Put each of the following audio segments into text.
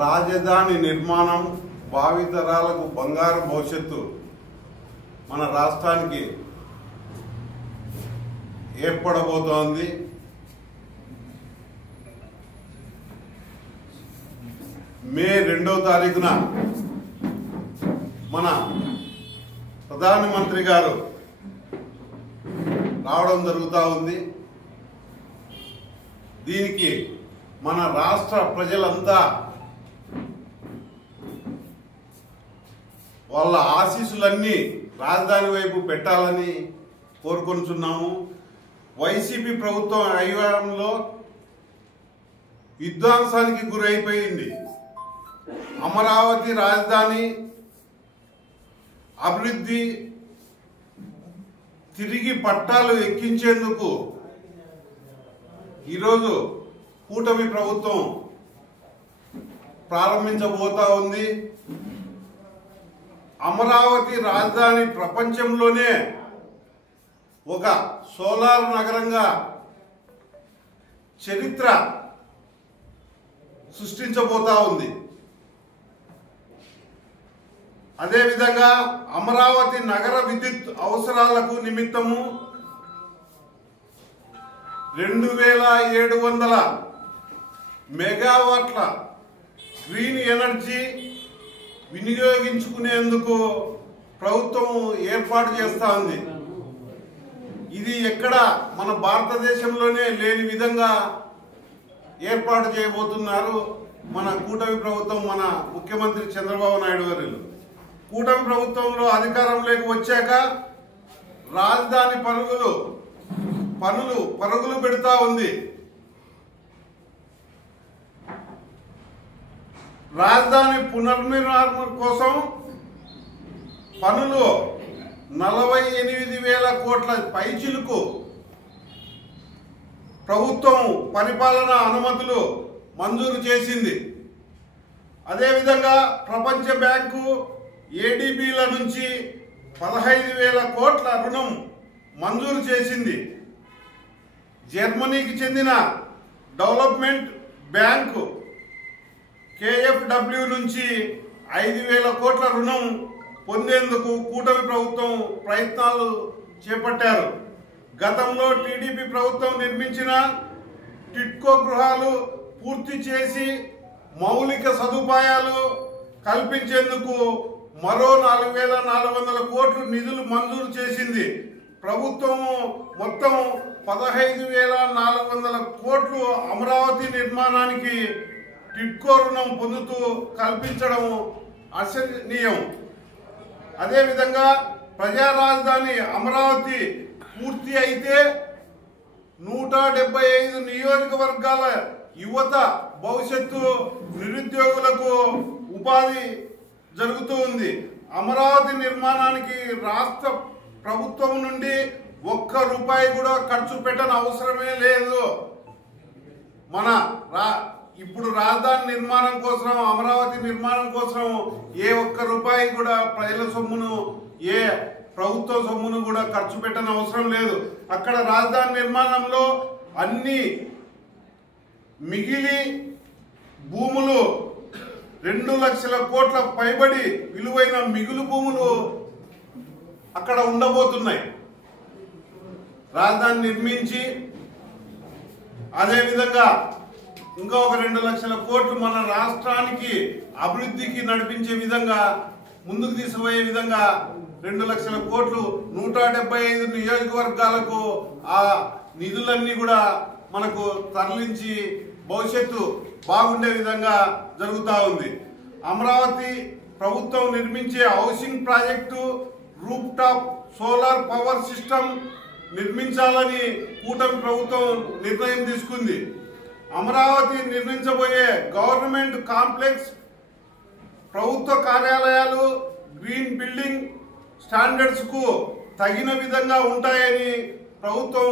రాజధాని నిర్మాణం భావితరాలకు బంగారు భవిష్యత్తు మన రాష్ట్రానికి ఏర్పడబోతోంది. మే 2వ తారీఖున మన ప్రధానమంత్రి గారు రావడం జరుగుతూ ఉంది. దీనికి మన రాష్ట్ర ప్రజలంతా వాళ్ళ ఆశీస్సులన్నీ రాజధాని వైపు పెట్టాలని కోరుకుంటున్నాము. వైసీపీ ప్రభుత్వం హయాంలో విధ్వంసానికి గురైపోయింది. అమరావతి రాజధాని అభివృద్ధి తిరిగి పట్టాలు ఎక్కించేందుకు ఈరోజు కూటమి ప్రభుత్వం ప్రారంభించబోతా ఉంది. అమరావతి రాజధాని ప్రపంచంలోనే ఒక సోలార్ నగరంగా చరిత్ర సృష్టించబోతా ఉంది. అదేవిధంగా అమరావతి నగర విద్యుత్ అవసరాలకు నిమిత్తము 2700 మెగావాట్ల గ్రీన్ ఎనర్జీ వినియోగించుకునేందుకు ప్రభుత్వం ఏర్పాటు చేస్తూ ఉంది. ఇది ఎక్కడ మన భారతదేశంలోనే లేని విధంగా ఏర్పాటు చేయబోతున్నారు మన కూటమి ప్రభుత్వం, మన ముఖ్యమంత్రి చంద్రబాబు నాయుడు గారు. కూటమి ప్రభుత్వంలో అధికారంలోకి వచ్చాక రాజధాని పరుగులు పెడతా ఉంది. రాజధాని పునర్నిర్మాణం కోసం పనులు 48,000 కోట్ల పైచిలుకు ప్రభుత్వం పరిపాలన అనుమతులు మంజూరు చేసింది. అదేవిధంగా ప్రపంచ బ్యాంకు ఏడీబీల నుంచి 15,000 కోట్ల రుణం మంజూరు చేసింది. జర్మనీకి చెందిన డెవలప్మెంట్ బ్యాంకు KfW నుంచి 5,000 కోట్ల రుణం పొందేందుకు కూటమి ప్రభుత్వం ప్రయత్నాలు చేపట్టారు. గతంలో టీడీపీ ప్రభుత్వం నిర్మించిన టిట్కో గృహాలు పూర్తి చేసి మౌలిక సదుపాయాలు కల్పించేందుకు మరో 4,400 కోట్లు నిధులు మంజూరు చేసింది. ప్రభుత్వం మొత్తం 15,400 కోట్లు అమరావతి నిర్మాణానికి టిట్కో రుణం పొందుతూ కల్పించడం అసహనీయం. అదేవిధంగా ప్రజా రాజధాని అమరావతి పూర్తి అయితే 175 నియోజకవర్గాల యువత భవిష్యత్తు నిరుద్యోగులకు ఉపాధి జరుగుతూ ఉంది. అమరావతి నిర్మాణానికి రాష్ట్ర ప్రభుత్వం నుండి ₹1 కూడా ఖర్చు పెట్టని అవసరమే లేదు. ఇప్పుడు రాజధాని నిర్మాణం కోసం, అమరావతి నిర్మాణం కోసం ఏ ₹1 కూడా ప్రజల సొమ్మును, ఏ ప్రభుత్వ సొమ్మును కూడా ఖర్చు పెట్టని అవసరం లేదు. అక్కడ రాజధాని నిర్మాణంలో అన్ని మిగిలి భూములు 2 లక్షల కోట్ల పైబడి విలువైన మిగులు భూములు అక్కడ ఉండబోతున్నాయి. రాజధాని నిర్మించి అదేవిధంగా ఇంకా ఒక 2 లక్షల కోట్లు మన రాష్ట్రానికి అభివృద్ధికి నడిపించే విధంగా, ముందుకు తీసుకుపోయే విధంగా 2 లక్షల కోట్లు 175 నియోజకవర్గాలకు ఆ నిధులన్నీ కూడా మనకు తరలించి భవిష్యత్తు బాగుండే విధంగా జరుగుతూ ఉంది. అమరావతి ప్రభుత్వం నిర్మించే housing project roof top solar power system నిర్మించాలని కూటమి ప్రభుత్వం నిర్ణయం తీసుకుంది. అమరావతి నిర్మించబోయే గవర్నమెంట్ కాంప్లెక్స్, ప్రభుత్వ కార్యాలయాలు గ్రీన్ బిల్డింగ్ స్టాండర్డ్స్ కు తగిన విధంగా ఉంటాయని ప్రభుత్వం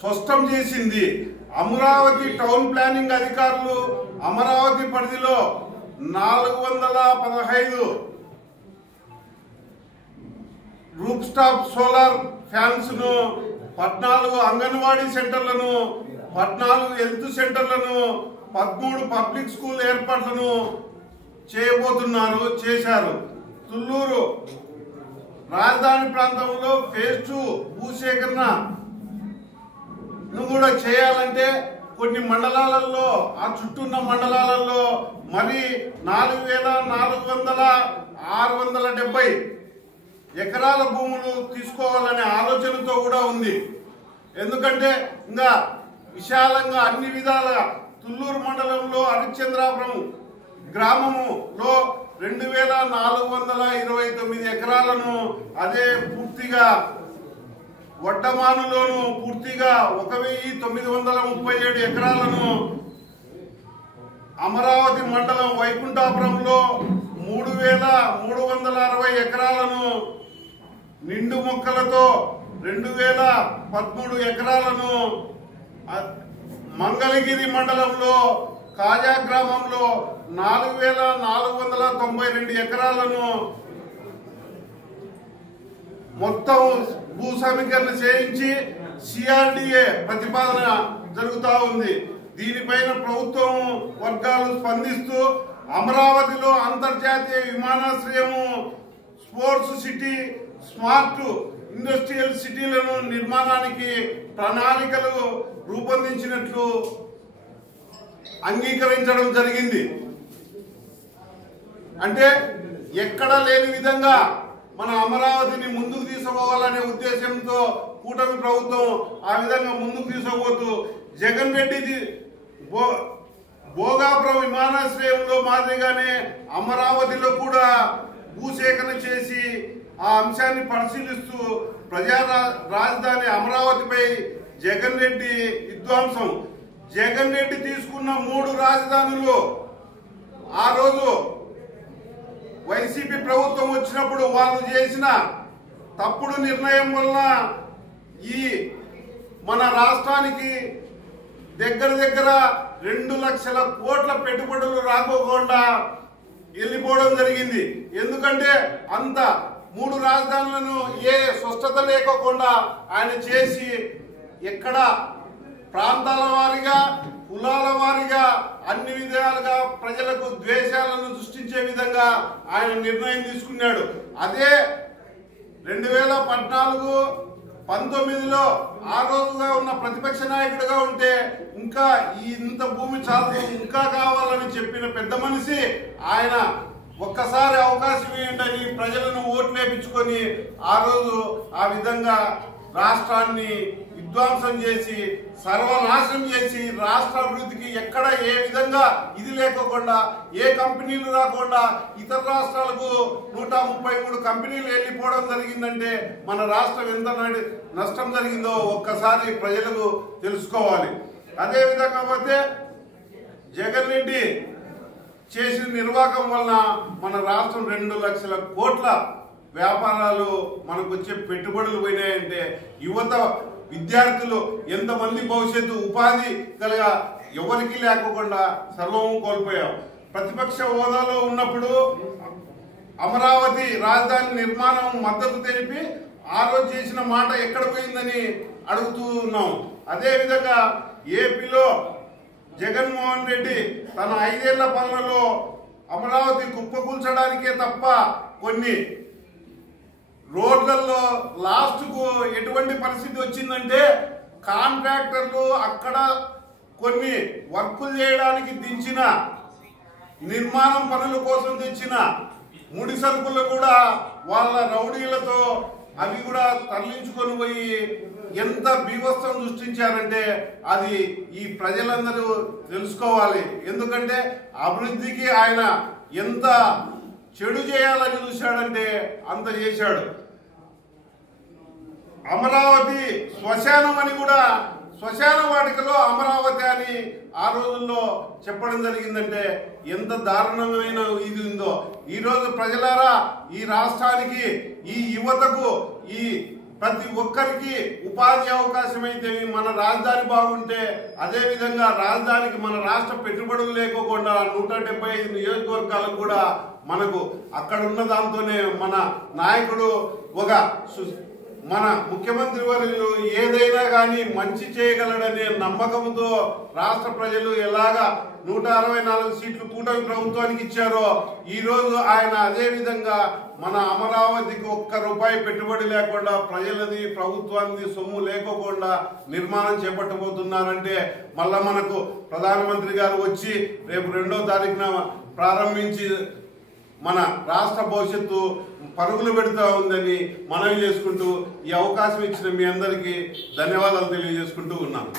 స్పష్టం చేసింది. అమరావతి టౌన్ ప్లానింగ్ అధికారులు అమరావతి పరిధిలో 415 రూఫ్ టాప్ సోలార్ ఫ్యాన్స్ ను 14 అంగన్వాడీ సెంటర్లను 14 హెల్త్ సెంటర్లను, 13 పబ్లిక్ స్కూల్ ఏర్పాట్లను చేశారు. తుళ్లూరు రాజధాని ప్రాంతంలో ఫేజ్ 2 భూసేకరణ కూడా చేయాలంటే కొన్ని మండలాలలో, ఆ చుట్టూన్న మండలాలలో మరి 4,670 ఎకరాల భూములు తీసుకోవాలనే ఆలోచనతో కూడా ఉంది. ఎందుకంటే ఇంకా విశాలంగా అన్ని విధాలుగా తుళ్లూరు మండలంలో హరిశ్చంద్రాపురం గ్రామములో 2,429 ఎకరాలను, అదే పూర్తిగా వడ్డమానులోను పూర్తిగా 1,937 ఎకరాలను, అమరావతి మండలం వైకుంఠాపురంలో 3,360 ఎకరాలను, నిండు మొక్కలతో 2,013 ఎకరాలను, మంగళగిరి మండలంలో కాజా గ్రామంలో 4,492 ఎకరాలను మొత్తం భూ సమీకరణ చేయించి సిఆర్డిఏ ప్రతిపాదన జరుగుతూ ఉంది. దీనిపైన ప్రభుత్వం వర్గాలు స్పందిస్తూ అమరావతిలో అంతర్జాతీయ విమానాశ్రయము, స్పోర్ట్స్ సిటీ, స్మార్ట్ ఇండస్ట్రియల్ సిటీలను నిర్మాణానికి ప్రణాళికలు రూపొందించినట్లు అంగీకరించడం జరిగింది. అంటే ఎక్కడ లేని విధంగా మన అమరావతిని ముందుకు తీసుకుపోవాలనే ఉద్దేశంతో కూటమి ప్రభుత్వం ఆ విధంగా ముందుకు తీసుకుపోతూ జగన్ రెడ్డి భోగాపురం విమానాశ్రయంలో మాదిరిగానే అమరావతిలో కూడా భూసేకరణ చేసి ఆ అంశాన్ని పరిశీలిస్తూ ప్రజా రాజధాని అమరావతిపై జగన్ రెడ్డి విధ్వంసం. జగన్ రెడ్డి తీసుకున్న 3 రాజధానులు ఆ రోజు వైసీపీ ప్రభుత్వం వచ్చినప్పుడు వాళ్ళు చేసిన తప్పుడు నిర్ణయం వల్ల ఈ మన రాష్ట్రానికి దగ్గర 2 లక్షల కోట్ల పెట్టుబడులు రాకోకుండా వెళ్ళిపోవడం జరిగింది. ఎందుకంటే అంత 3 రాజధానులను ఏ స్పష్టత లేకోకుండా ఆయన చేసి ఎక్కడ ప్రాంతాల వారీగా, కులాల వారీగా అన్ని విధాలుగా ప్రజలకు ద్వేషాలను సృష్టించే విధంగా ఆయన నిర్ణయం తీసుకున్నాడు. అదే 2014-19లో ఆ రోజుగా ఉన్న ప్రతిపక్ష నాయకుడిగా ఉంటే ఇంకా ఇంత భూమి చాలు, ఇంకా కావాలని చెప్పిన పెద్ద మనిషి ఆయన ఒక్కసారి అవకాశం ఇవ్వండి అని ప్రజలను ఓట్లు వేయించుకొని ఆ రోజు ఆ విధంగా రాష్ట్రాన్ని విధ్వంసం చేసి సర్వనాశనం చేసి రాష్ట్ర అభివృద్ధికి ఎక్కడ ఏ విధంగా ఇది లేకోకుండా, ఏ కంపెనీలు రాకుండా ఇతర రాష్ట్రాలకు 133 కంపెనీలు వెళ్ళిపోవడం జరిగిందంటే మన రాష్ట్రం ఎంత నష్టం జరిగిందో ఒక్కసారి ప్రజలకు తెలుసుకోవాలి. అదే విధంగా పోతే జగన్ రెడ్డి చేసిన నిర్వాహకం వలన మన రాష్ట్రం 2 లక్షల కోట్ల వ్యాపారాలు మనకు వచ్చే పెట్టుబడులు పోయినాయంటే యువత విద్యార్థులు ఎంతమంది భవిష్యత్తు ఉపాధి కలగా ఎవరికి లేకుండా సర్వము కోల్పోయాం. ప్రతిపక్ష హోదాలో ఉన్నప్పుడు అమరావతి రాజధాని నిర్మాణం మద్దతు తెలిపి ఆ రోజు చేసిన మాట ఎక్కడ పోయిందని అడుగుతూ ఉన్నాం. అదేవిధంగా ఏపీలో జగన్మోహన్ రెడ్డి తన 5 ఏళ్ల పాలనలో అమరావతి కుప్పకూల్చడానికే తప్ప కొన్ని రోడ్లలో లాస్ట్ కు ఎటువంటి పరిస్థితి వచ్చిందంటే కాంట్రాక్టర్లు అక్కడ కొన్ని వర్కులు చేయడానికి దించిన, నిర్మాణం పనుల కోసం తెచ్చిన ముడి సరుకులు కూడా వాళ్ళ రౌడీలతో అవి కూడా తరలించుకొని పోయి ఎంత బీభత్సం సృష్టించారంటే అది ఈ ప్రజలందరూ తెలుసుకోవాలి. ఎందుకంటే అభివృద్ధికి ఆయన ఎంత చెడు చేయాలని చూశాడంటే అంత చేశాడు. అమరావతి శ్మశానం అని కూడా, శ్మశాన వాటికలో అమరావతి అని ఆ రోజుల్లో చెప్పడం జరిగిందంటే ఎంత దారుణమైన ఇది ఉందో. ఈరోజు ప్రజలారా, ఈ రాష్ట్రానికి, ఈ యువతకు, ఈ ప్రతి ఒక్కరికి ఉపాధి అవకాశం అయితే మన రాజధాని బాగుంటే, అదే విధంగా రాజధానికి మన రాష్ట్ర పెట్టుబడులు లేకోకుండా 175 నియోజకవర్గాలకు కూడా మనకు అక్కడ ఉన్న దాంతోనే మన నాయకుడు ఒక మన ముఖ్యమంత్రి వర్యులు ఏదైనా కానీ మంచి చేయగలడనే నమ్మకంతో రాష్ట్ర ప్రజలు ఎలాగా 164 సీట్లు కూటమి ప్రభుత్వానికి ఇచ్చారో ఈ రోజు ఆయన అదే విధంగా మన అమరావతికి ఒక్క రూపాయి పెట్టుబడి లేకుండా ప్రజలది ప్రభుత్వానికి సొమ్ము లేకోకుండా నిర్మాణం చేపట్టబోతున్నారంటే మళ్ళా మనకు ప్రధానమంత్రి గారు వచ్చి రేపు 2వ తారీఖున ప్రారంభించి మన రాష్ట్ర భవిష్యత్తు పరుగులు పెడుతూ ఉందని మనవి చేసుకుంటూ ఈ అవకాశం ఇచ్చిన మీ అందరికీ ధన్యవాదాలు తెలియజేసుకుంటూ ఉన్నాను.